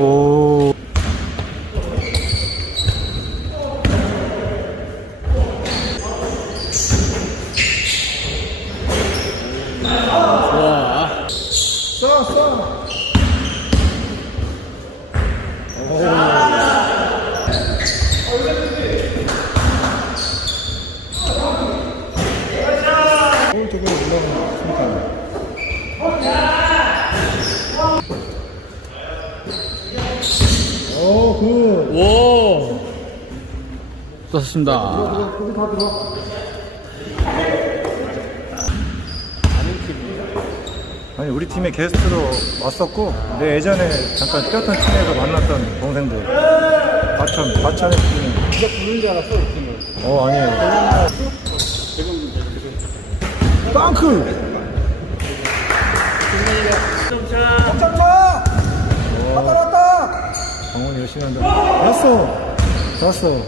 오. 좋아. 쏴, 쏴. 되게 올라가. 오, 굿. 오! 좋습니다. 거기 다 들어. 아니 우리 팀에 게스트로 왔었고 내 예전에 잠깐 뛰었던 팀에서 만났던 동생들 과천 과천의 팀 진짜 부른 줄 알았어, 이 팀을. 어 아니에요 빵크 점차! 왔다 왔다! 한다 왔어. 왔어